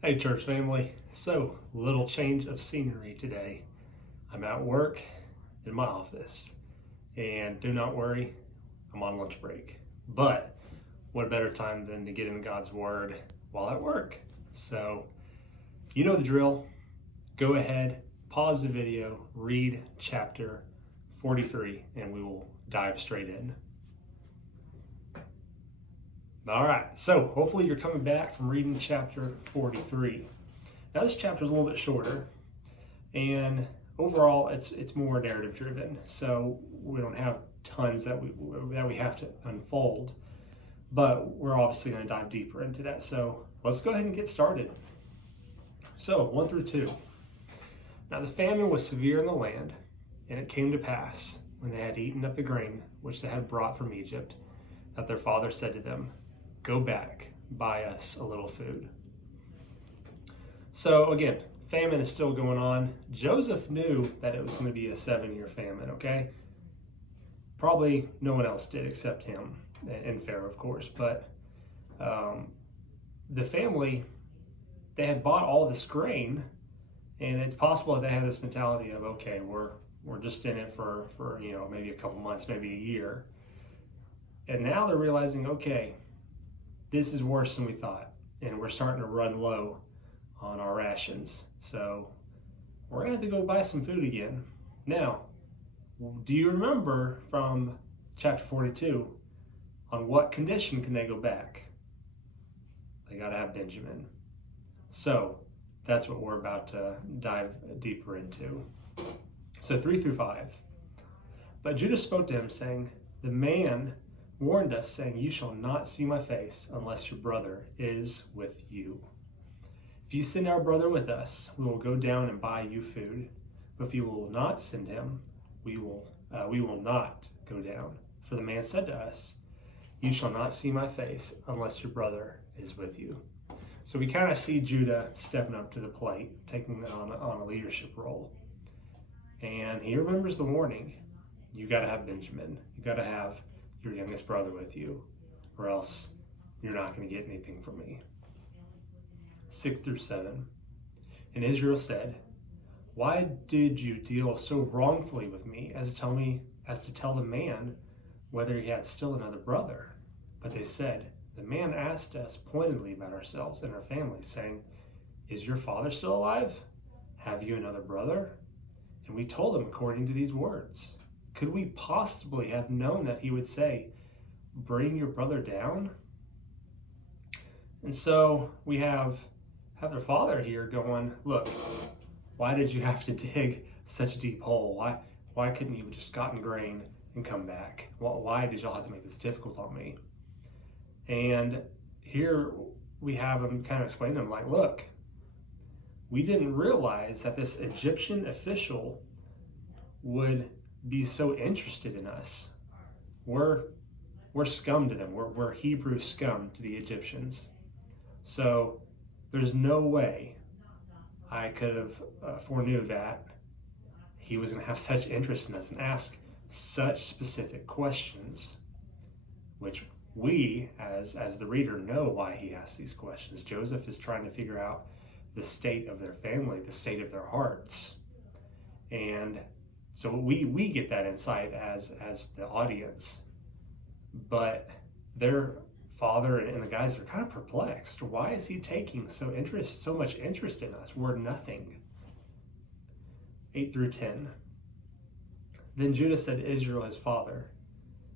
Hey, church family. So, little change of scenery today. I'm at work in my office, and do not worry, I'm on lunch break. But what better time than to get into God's Word while at work? So, you know the drill. Go ahead, pause the video, read chapter 43, and we will dive straight in. All right, so hopefully you're coming back from reading chapter 43. Now this chapter is a little bit shorter, and overall it's more narrative driven. So we don't have tons that we have to unfold, but we're obviously going to dive deeper into that. So let's go ahead and get started. So 1 through 2. Now the famine was severe in the land, and it came to pass when they had eaten up the grain which they had brought from Egypt, that their father said to them, "Go back, buy us a little food." So again, famine is still going on. Joseph knew that it was going to be a 7-year famine, okay? Probably no one else did except him and Pharaoh, of course. But the family, they had bought all this grain, and it's possible that they had this mentality of, okay, we're just in it for maybe a couple months, maybe a year. And now they're realizing, okay, this is worse than we thought, and we're starting to run low on our rations. So we're gonna have to go buy some food again. Now, do you remember from chapter 42, on what condition can they go back? They gotta have Benjamin. So that's what we're about to dive deeper into. So 3 through 5. But Judah spoke to him, saying, "The man warned us, saying, 'You shall not see my face unless your brother is with you. If you send our brother with us, we will go down and buy you food. But if you will not send him, we will not go down.' For the man said to us, 'You shall not see my face unless your brother is with you.'" So we kind of see Judah stepping up to the plate, taking on a leadership role. And he remembers the warning. You got to have Benjamin. You got to have your youngest brother with you, or else you're not going to get anything from me. 6 through 7. And Israel said, "Why did you deal so wrongfully with me as to tell the man whether he had still another brother?" But they said, "The man asked us pointedly about ourselves and our families, saying, 'Is your father still alive? Have you another brother?' And we told him according to these words. Could we possibly have known that he would say, 'Bring your brother down'?" And so we have their father here going, "Look, why did you have to dig such a deep hole? Why couldn't you have just gotten grain and come back? Why did y'all have to make this difficult on me?" And here we have him kind of explain to him, like, "Look, we didn't realize that this Egyptian official would be so interested in us. We're scum to them. We're Hebrew scum to the Egyptians. So there's no way I could have foreknew that he was going to have such interest in us and ask such specific questions," which we, as the reader, know why he asked these questions. Joseph is trying to figure out the state of their family, the state of their hearts. And so we get that insight as the audience, but their father and the guys are kind of perplexed. Why is he taking so much interest in us? We're nothing. 8 through 10. Then Judah said to Israel his father,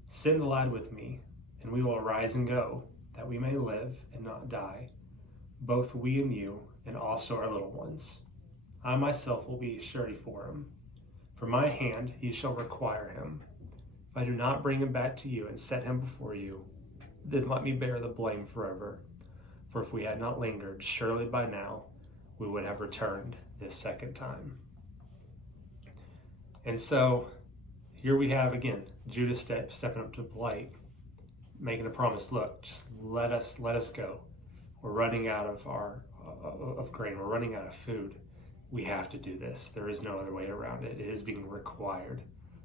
"Send the lad with me, and we will arise and go, that we may live and not die, both we and you, and also our little ones. I myself will be surety for him. From my hand ye shall require him. If I do not bring him back to you and set him before you, then let me bear the blame forever. For if we had not lingered, surely by now we would have returned this second time." And so here we have again Judah stepping up to the plate, making a promise. Look, just let us go. We're running out of grain. We're running out of food. We have to do this. There is no other way around it. It is being required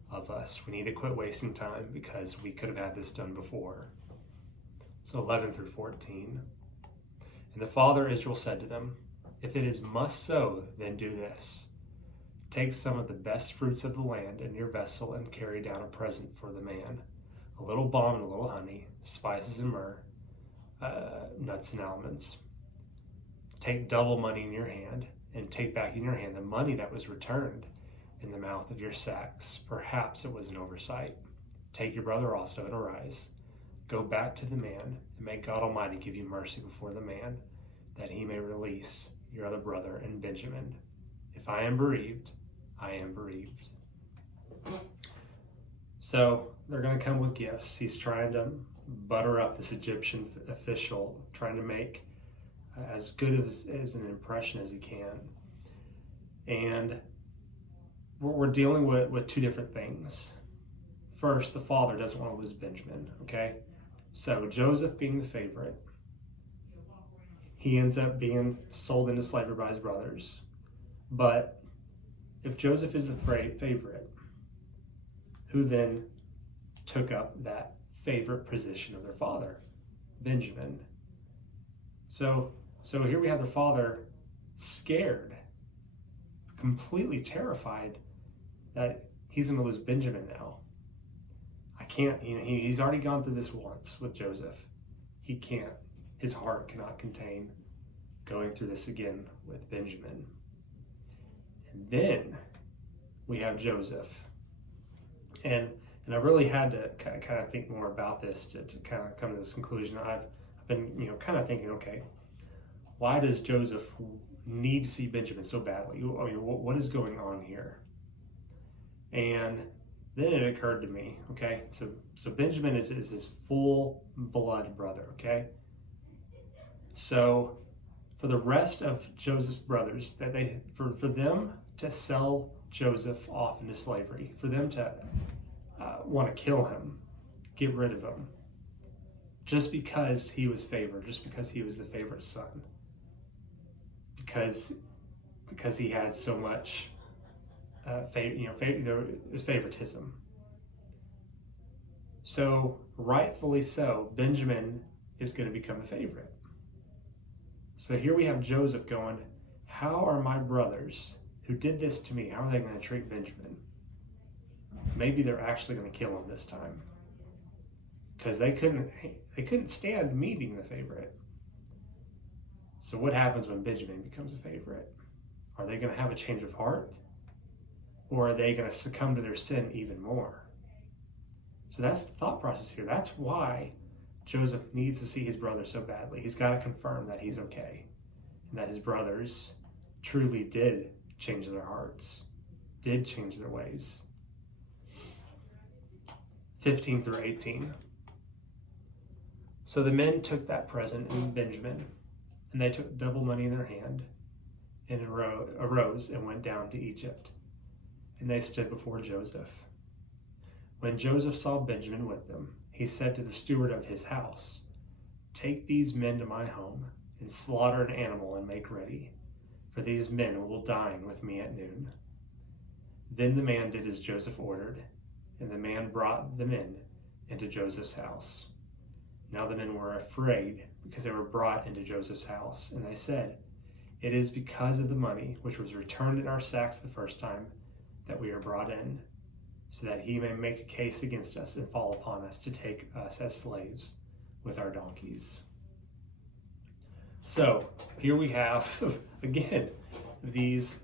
of us. We need to quit wasting time because we could have had this done before. So 11 through 14. And the father Israel said to them, If it is must so, then do this. Take some of the best fruits of the land in your vessel and carry down a present for the man, a little balm and a little honey, spices and myrrh, nuts and almonds. Take double money in your hand, and take back in your hand the money that was returned in the mouth of your sacks. Perhaps it was an oversight. Take your brother also and arise. Go back to the man, and may God Almighty give you mercy before the man, that he may release your other brother and Benjamin. If I am bereaved, I am bereaved. So they're going to come with gifts. He's trying to butter up this Egyptian official, trying to make as good as an impression as he can. And we're dealing with two different things. First, the father doesn't want to lose Benjamin, okay? So Joseph being the favorite, he ends up being sold into slavery by his brothers. But if Joseph is the favorite, who then took up that favorite position of their father? Benjamin. So here we have their father scared, completely terrified that he's going to lose Benjamin now. I can't, he's already gone through this once with Joseph. He can't, his heart cannot contain going through this again with Benjamin. And then we have Joseph. And I really had to kind of think more about this to kind of come to this conclusion. I've been, kind of thinking, okay, why does Joseph need to see Benjamin so badly? I mean, what is going on here? And then it occurred to me, okay, so Benjamin is his full blood brother, okay? So for the rest of Joseph's brothers, that for them to sell Joseph off into slavery, for them to want to kill him, get rid of him, just because he was favored, just because he was the favorite son, because he had so much there was favoritism. So rightfully so, Benjamin is going to become a favorite. So here we have Joseph going, how are my brothers who did this to me, how are they going to treat Benjamin? Maybe they're actually going to kill him this time, because they couldn't stand me being the favorite. So what happens when Benjamin becomes a favorite? Are they going to have a change of heart? Or are they going to succumb to their sin even more? So that's the thought process here. That's why Joseph needs to see his brother so badly. He's got to confirm that he's okay, and that his brothers truly did change their hearts, did change their ways. 15 through 18. So the men took that present in Benjamin, and they took double money in their hand, and arose and went down to Egypt. And they stood before Joseph. When Joseph saw Benjamin with them, he said to the steward of his house, "Take these men to my home, and slaughter an animal and make ready, for these men will dine with me at noon." Then the man did as Joseph ordered, and the man brought the men into Joseph's house. Now the men were afraid, because they were brought into Joseph's house, and they said, "It is because of the money which was returned in our sacks the first time that we are brought in, so that he may make a case against us and fall upon us to take us as slaves with our donkeys." So here we have, again, these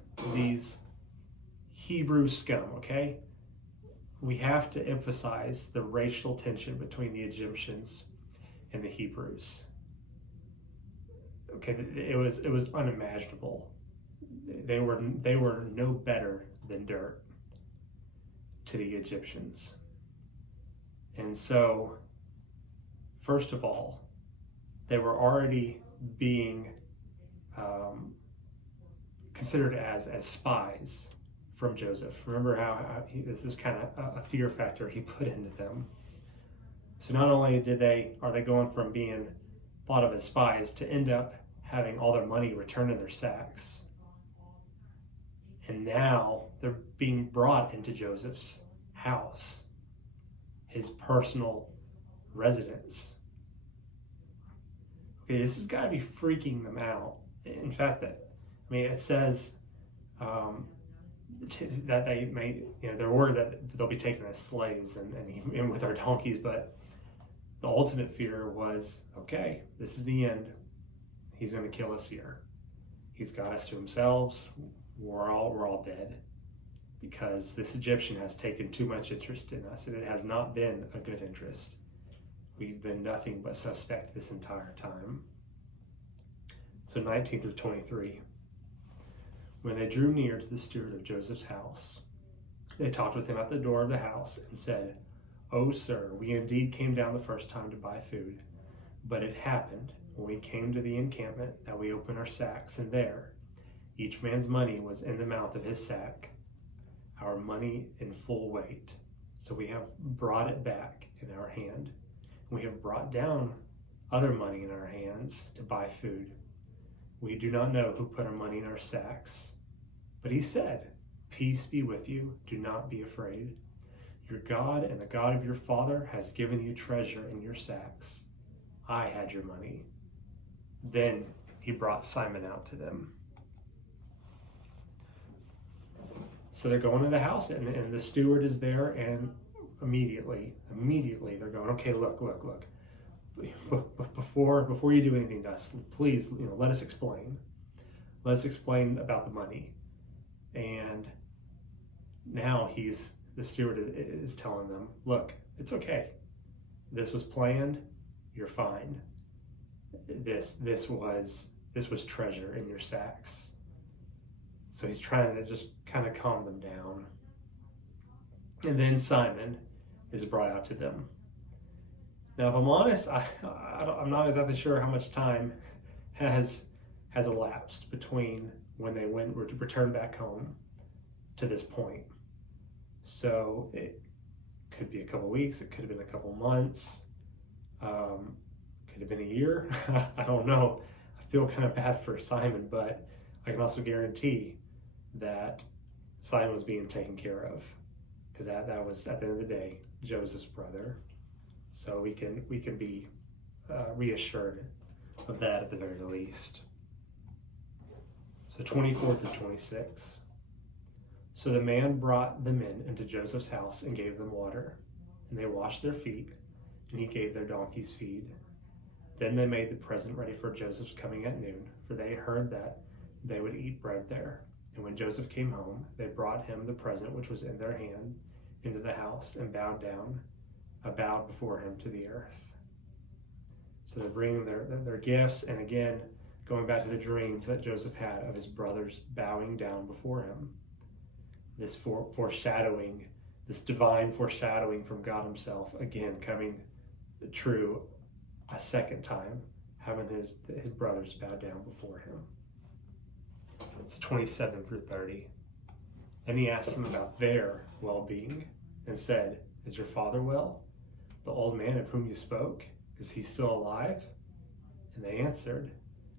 Hebrew scum, okay? We have to emphasize the racial tension between the Egyptians and the Hebrews. Okay, it was unimaginable. They were no better than dirt to the Egyptians. And so, first of all, they were already being considered as spies from Joseph. Remember how this is kind of a fear factor he put into them. So not only are they going from being thought of as spies to end up having all their money returned in their sacks, and now they're being brought into Joseph's house, his personal residence. Okay, this has got to be freaking them out. In fact, that mean, it says that they may, they're worried that they'll be taken as slaves and with our donkeys, but the ultimate fear was, okay, this is the end. He's going to kill us here. He's got us to himself. We're all dead because this Egyptian has taken too much interest in us, and it has not been a good interest. We've been nothing but suspect this entire time. So 19 through 23. When they drew near to the steward of Joseph's house, they talked with him at the door of the house and said, "O sir, we indeed came down the first time to buy food, but it happened when we came to the encampment that we opened our sacks, and there each man's money was in the mouth of his sack, our money in full weight. So we have brought it back in our hand. We have brought down other money in our hands to buy food. We do not know who put our money in our sacks." But he said, "Peace be with you. Do not be afraid. Your God and the God of your father has given you treasure in your sacks. I had your money." Then he brought Simon out to them. So they're going to the house, and the steward is there, and immediately they're going, "Okay, look. Before you do anything to us, please, let us explain. Let us explain about the money." And now the steward is telling them, "Look, it's okay. This was planned. You're fine. This was treasure in your sacks." So he's trying to just kind of calm them down. And then Simon is brought out to them. Now, if I'm honest, I'm not exactly sure how much time has elapsed between when they returned back home to this point. So it could be a couple weeks, it could have been a couple months, could have been a year. I don't know. I feel kind of bad for Simon, but I can also guarantee that Simon was being taken care of, because that was, at the end of the day, Joseph's brother. So we can be reassured of that at the very least. So 24 through 26. So the man brought the men into Joseph's house and gave them water, and they washed their feet, and he gave their donkeys feed. Then they made the present ready for Joseph's coming at noon, for they heard that they would eat bread there. And when Joseph came home, they brought him the present which was in their hand into the house, and bowed before him to the earth. So they're bringing their gifts, and again, going back to the dreams that Joseph had of his brothers bowing down before him. This foreshadowing, this divine foreshadowing from God himself, again coming true a second time, having his brothers bow down before him. It's 27 through 30. Then he asked them about their well-being and said, "Is your father well? The old man of whom you spoke, is he still alive?" And they answered,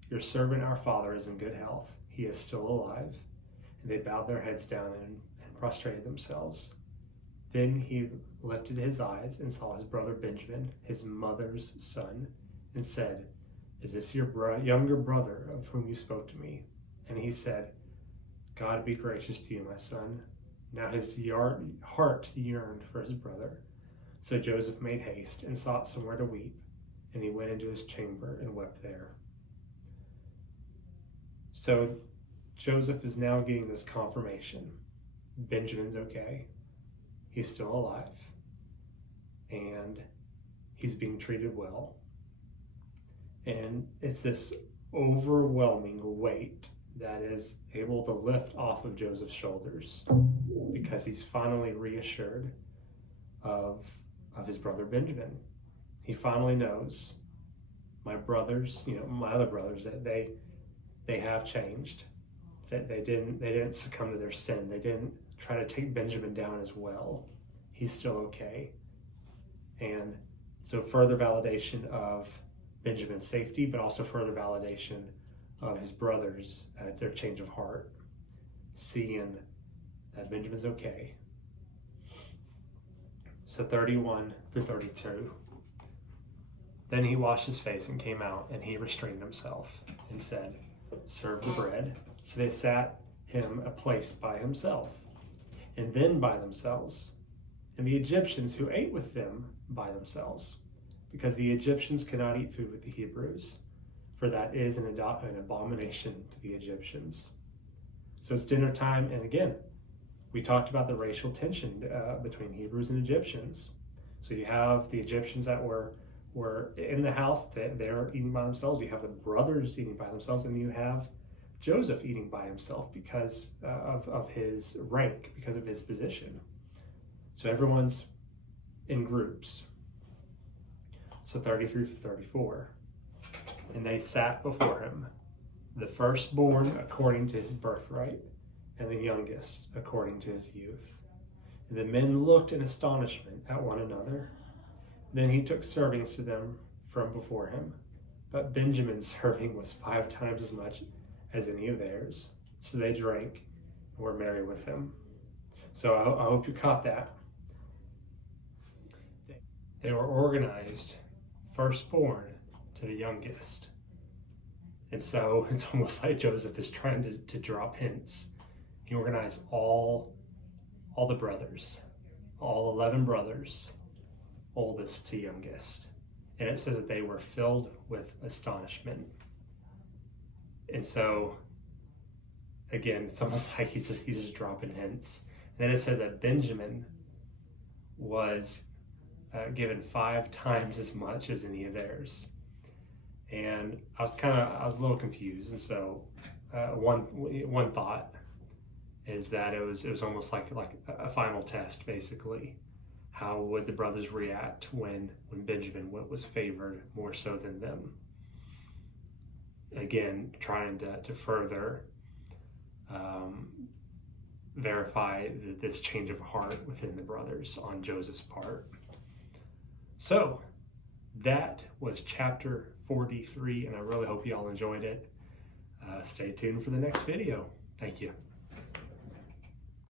"Your servant our father is in good health. He is still alive." And they bowed their heads down and prostrated themselves. Then he lifted his eyes and saw his brother Benjamin, his mother's son, and said, "Is this your younger brother of whom you spoke to me?" And he said, "God be gracious to you, my son." Now his heart yearned for his brother. So Joseph made haste and sought somewhere to weep, and he went into his chamber and wept there. So Joseph is now getting this confirmation. Benjamin's okay. He's still alive. And he's being treated well. And it's this overwhelming weight that is able to lift off of Joseph's shoulders, because he's finally reassured of his brother Benjamin. He finally knows my brothers, my other brothers, that they have changed. That they didn't succumb to their sin. They didn't try to take Benjamin down as well. He's still okay. And so further validation of Benjamin's safety, but also further validation of his brothers at their change of heart, seeing that Benjamin's okay. So 31 through 32. Then he washed his face and came out, and he restrained himself and said, "Serve the bread." So they sat him a place by himself, and then by themselves, and the Egyptians who ate with them by themselves, because the Egyptians could not eat food with the Hebrews, for that is an abomination to the Egyptians. So it's dinner time, and again, we talked about the racial tension between Hebrews and Egyptians. So you have the Egyptians that were in the house, they're eating by themselves. You have the brothers eating by themselves, and you have Joseph eating by himself because of his rank, because of his position. So everyone's in groups. So 33 through 34. And they sat before him, the firstborn according to his birthright, and the youngest according to his youth. And the men looked in astonishment at one another. Then he took servings to them from before him. But Benjamin's serving was 5 times as much as any of theirs. So they drank and were merry with him. So I hope you caught that. They were organized firstborn to the youngest. And so it's almost like Joseph is trying to drop hints. He organized all the brothers, all 11 brothers, oldest to youngest. And it says that they were filled with astonishment. And so, again, it's almost like he's just dropping hints. And then it says that Benjamin was given 5 times as much as any of theirs. And I was a little confused. And so one thought is that it was almost like a final test, basically. How would the brothers react when Benjamin was favored more so than them? Again, trying to further verify this change of heart within the brothers on Joseph's part. So that was chapter 43, and I really hope you all enjoyed it. Stay tuned for the next video. Thank you.